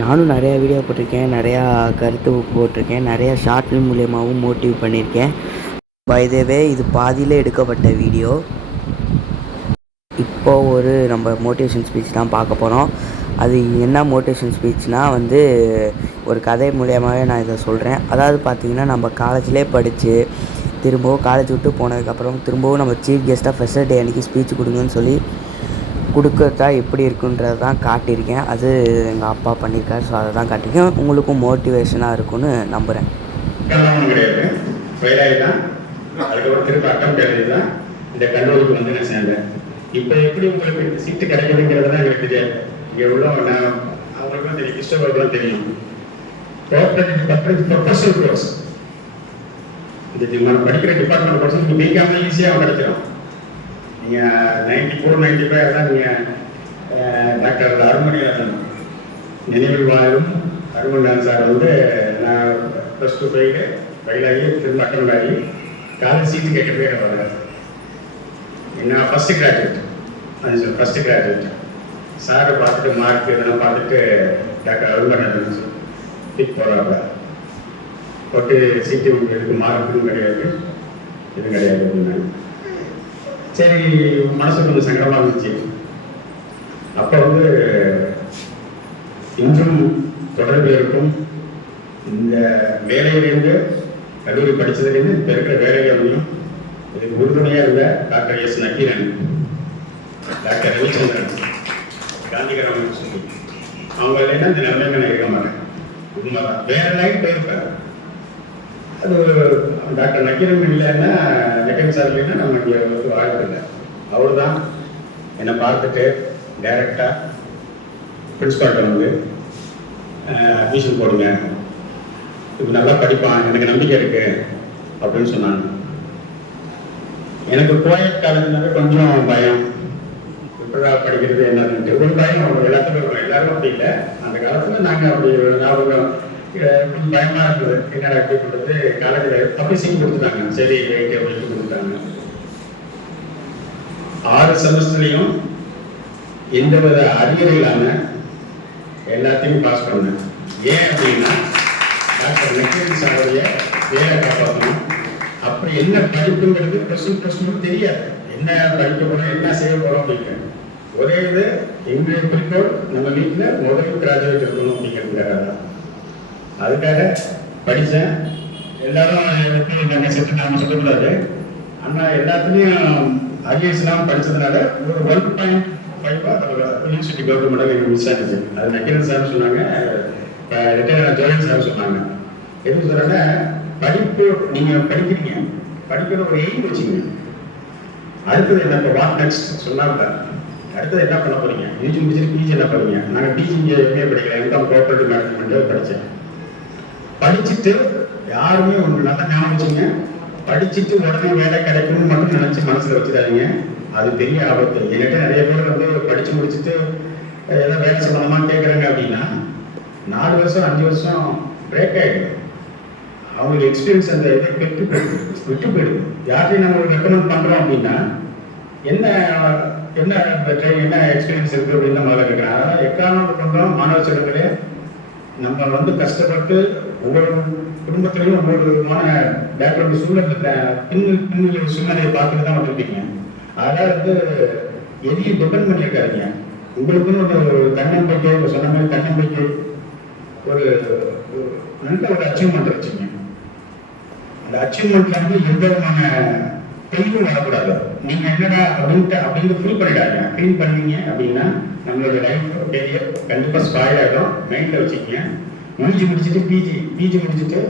நானும் நிறையா வீடியோ போட்டிருக்கேன், நிறையா கருத்து போட்டிருக்கேன், நிறையா ஷார்ட் ஃபிலிம் மூலியமாகவும் மோட்டிவ் பண்ணியிருக்கேன். பை த வே இது பாதியில் எடுக்கப்பட்ட வீடியோ. இப்போது நம்ம மோட்டிவேஷன் ஸ்பீச் தான் பார்க்க போகிறோம். அது என்ன மோட்டிவேஷன் ஸ்பீச்னால் ஒரு கதை மூலியமாகவே நான் இதை சொல்கிறேன். அதாவது பார்த்திங்கன்னா, நம்ம காலேஜ்லேயே படித்து திரும்பவும் காலேஜ் விட்டு போனதுக்கப்புறம் திரும்பவும் நம்ம சீஃப் கெஸ்ட்டாக ஃப்ரெஷர் டே அன்றைக்கி ஸ்பீச் கொடுங்கன்னு சொல்லி கொடுக்கறதா எப்படி இருக்குன்றது தான் காட்டியிருக்கேன். அது எங்கள் அப்பா பண்ணியிருக்காரு. ஸோ அதை தான் காட்டியிருக்கேன். உங்களுக்கும் மோட்டிவேஷனாக இருக்கும்னு நம்புகிறேன். கிடையாது, ஃபெயிலாகி தான் அதுக்கப்புறம் திரும்ப அட்டம் எழுதி தான் இந்த கல்லூரிக்கு வந்து நான் சேர்ந்தேன். இப்போ எப்படி உங்களுக்கு சீட்டு கிடைக்குதுங்கிறது தான் எனக்கு தெரியாது. இங்கே உள்ள நான் அவங்களுக்கும் தெரியும், கிறிஸ்டவர்களுக்கும் தெரியும். ப்ரொஃபஷனல் கோர்ஸ் இது நம்ம படிக்கிற டிபார்ட்மெண்ட் கோர்ஸ் நீங்கள் பிகாம ஈஸியாக கிடைக்கிறோம். நீங்கள் 94, 95 தான் நீங்கள் டாக்டர் அருண்மணியாசன் நினைவில் வாழும் அருண்மணியாசன் சார் வந்து நான் +2 ஃபெயிலாகி திரும்ப அட்டம் ஆகி காலேஜ் சீட்டு கேட்கவே வராது. நான் ஃபஸ்ட்டு கிராஜுவேட் சாரை பார்த்துட்டு மார்க் இதெல்லாம் பார்த்துட்டு டாக்டர் அருண்மணியாசன் சீட் போடுறாங்க. போட்டு சீட்டு உங்களுக்கு மார்க்கும் கிடையாது, இது கிடையாது அப்படின்னாங்க. சரி, மனசு கொஞ்சம் சங்கடமாக இருந்துச்சு. அப்போ இன்றும் தொடர்பில் இருக்கும் இந்த வேலையிலேருந்து கல்லூரி படித்ததுலேருந்து இப்போ இருக்கிற வேலைகளையும் இதுக்கு உறுதுணையாக இருந்த doctor S Nakkeeran, doctor Ravichandran, காந்திகிராமன் சொல்லி அவங்க இல்லைன்னா இந்த நிலைமைக்கு நான் இருக்க மாட்டேன். உண்மைதான், வேற லைன் போயிருப்பேன். அது டாக்டர் நக்கீரன் இல்லைன்னா நக்கீரன் சார் இல்லைன்னா நம்ம இங்கே வாய்ப்பு இல்லை. அவர் தான் என்னை பார்த்துட்டு டைரெக்டாக பிரின்ஸ்பால்கிட்ட அட்மிஷன் போடுங்க, இப்போ நல்லா படிப்பான், எனக்கு நம்பிக்கை இருக்கு அப்படின்னு சொன்னாங்க. எனக்கு கோயட் காலேஜ்னாலே கொஞ்சம் பயம், இப்படா படிக்கிறது என்னன்னு ஒரு பயம் எல்லாத்துக்கும். எல்லாரும் அப்படி இல்லை, அந்த காலத்தில் நாங்கள் அப்படி ஞாபகம் கொஞ்சம் பயமாக இருந்தது. என்னடா எப்படி கொடுத்து காலேஜில் அப்படி சீட் கொடுத்துட்டாங்க. சரி ரைட்டு அப்படின்னு கொடுத்துட்டாங்க. 6 செமஸ்டர்லையும் எந்தவித அறிகுறி இல்லாமல் எல்லாத்தையும் பாஸ் பண்ணேன். ஏன் அப்படின்னா டாக்டர் நக்கீரன் சாருடைய வேலை காப்பாற்றணும். அப்போ என்ன படிப்புங்கிறது +1 தெரியாது. என்ன படிக்க போகிறோம், என்ன செய்ய போகிறோம் அப்படின்னு ஒரே இது எங்களுடைய குறிக்கோள் நம்ம வீட்டில் முதல் கிராஜுவேட் இருக்கணும் அப்படிங்கிறதுக்காக தான். அதுக்காக படித்தேன். எல்லாரும் எப்படி செட்டு நாங்கள் சொல்லக்கூடாது, ஆனால் எல்லாத்துலேயும் ஐஏஎஸ்லாம் படித்ததுனால ஒரு 1.5 யூனிவர்சிட்டி கவர்மெண்ட் எனக்கு மிஸ் ஆகிடுச்சு. அது நக்கீரன் சார் சொன்னாங்க, ஜோயன் சார் சொன்னாங்க. எதுவும் சொல்கிறாங்க, படிப்பு நீங்கள் படிக்கிறீங்க, படிக்கிற ஒரு எய்ம் வச்சுங்க. அடுத்தது என்ன, இப்போ வாட் நெக்ஸ்ட் சொன்னாங்க. அடுத்தது என்ன பண்ண போகிறீங்க, யூஜி முடிச்சுட்டு பிஜி என்ன பண்ணுறீங்க. நாங்கள் பிஜி இங்கே எம்ஏ படிக்கிறேன், எம்காம் கோஆபரேட்டிவ் மேனேஜ்மெண்ட்டு படித்தேன். படிச்சுட்டு யாருமே ஒன்று நல்லா ஞாபகம் வச்சுங்க, படிச்சுட்டு உடனே வேலை கிடைக்கும்னு மட்டும் நினச்சி மனசில் வச்சுக்காதீங்க. அது பெரிய ஆபத்து. என்கிட்ட நிறைய பேர் படித்து முடிச்சுட்டு ஏதாவது வேலை சம்பந்தமாக கேட்குறாங்க அப்படின்னா 4 வருஷம் 5 வருஷம் பிரேக் ஆகிடும். அவங்களுக்கு எக்ஸ்பீரியன்ஸ் அந்த இதை விட்டு போயிடுது. யார்ட்டையும் நம்ம ரெக்கமெண்ட் பண்ணுறோம் அப்படின்னா என்ன என்ன என்ன எக்ஸ்பீரியன்ஸ் இருக்குது அப்படின்னு முதல்ல கேட்குறேன். அதனால் எக்காரணம் கொண்டோம் மாணவ செல்வங்களே, நம்ம கஷ்டப்பட்டு ஒவ்வொரு குடும்பத்திலையும் ஒவ்வொரு விதமான பேக்ரவுண்ட் சூழ்நிலை பின்னணி சூழ்நிலையை பார்த்துட்டு தான் வந்துருப்பீங்க. அதனால் எதையும் டிபெண்ட் பண்ணியிருக்காருங்க. உங்களுக்குன்னு ஒரு தன்னம்பிக்கை, சொன்ன மாதிரி தன்னம்பிக்கை, ஒரு நல்ல ஒரு அச்சீவ்மெண்ட் வச்சுங்க. அந்த அச்சீவ்மெண்ட்ல எந்த விதமான பெயிலும் வரக்கூடாது. நீங்க என்னடா அப்படின்னு ஃபீல் பண்ணிடாங்க. ஃபீல் பண்ணீங்க அப்படின்னா நம்மளோட லைஃப் கேரியர் கண்டிப்பாக ஸ்பாயில் ஆகிடும். மைண்டில் வச்சுக்கோங்க. யூஜி முடிச்சுட்டு பிஜி முடிச்சுட்டு